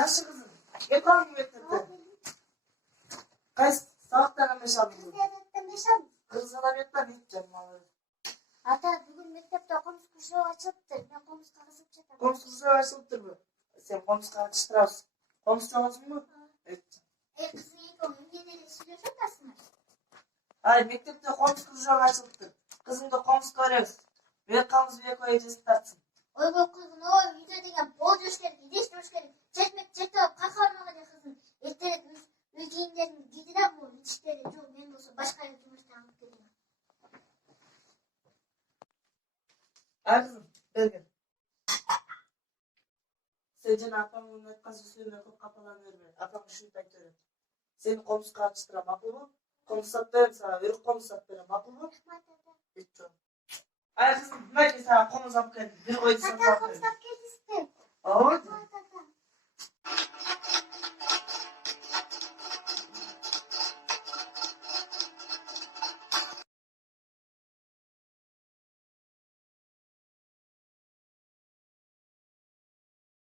Жакшы кызым. Кел калдың мектепте. Кайсы сабактан эмес алдың? Кызына беттен ит жамалы. Ата, бүгін мектепте комуз кружок ачылыптыр. Мен комузга кызып жатам. Комуз кружок ачылыптырбы? Сен комузга катыштырабыз. Комуз чогулсуңбу? Кызың экөөң эмне деле сүйлөшүп атасыңар? Ай, мектепте комуз кружок ачылыптыр. Кызыңды комузга беребиз. Бек камыз бек эжеси тартсын. Ойбой кызым, ой, үйдө деген бол жеш керек, идеш жеш керек. Жетмек жетип кака бармага де кызым. Эртерээк үй кийимдерин кийди да бул ичиктери жок, мен болсо башка жумуштан алып келем. Ай кызым, бергин. Сен жана апаңдын айткан сөздөрүнө көп капалана берме. Апаң ушинтип айтып берет. Сени комузга катыштырам, макулбу? Комуз сатып берем сага, өрүк комуз сатып берем, макулбу? Ай кызым, мына сага комуз алып келдим. Бир койду сатып алып келдим.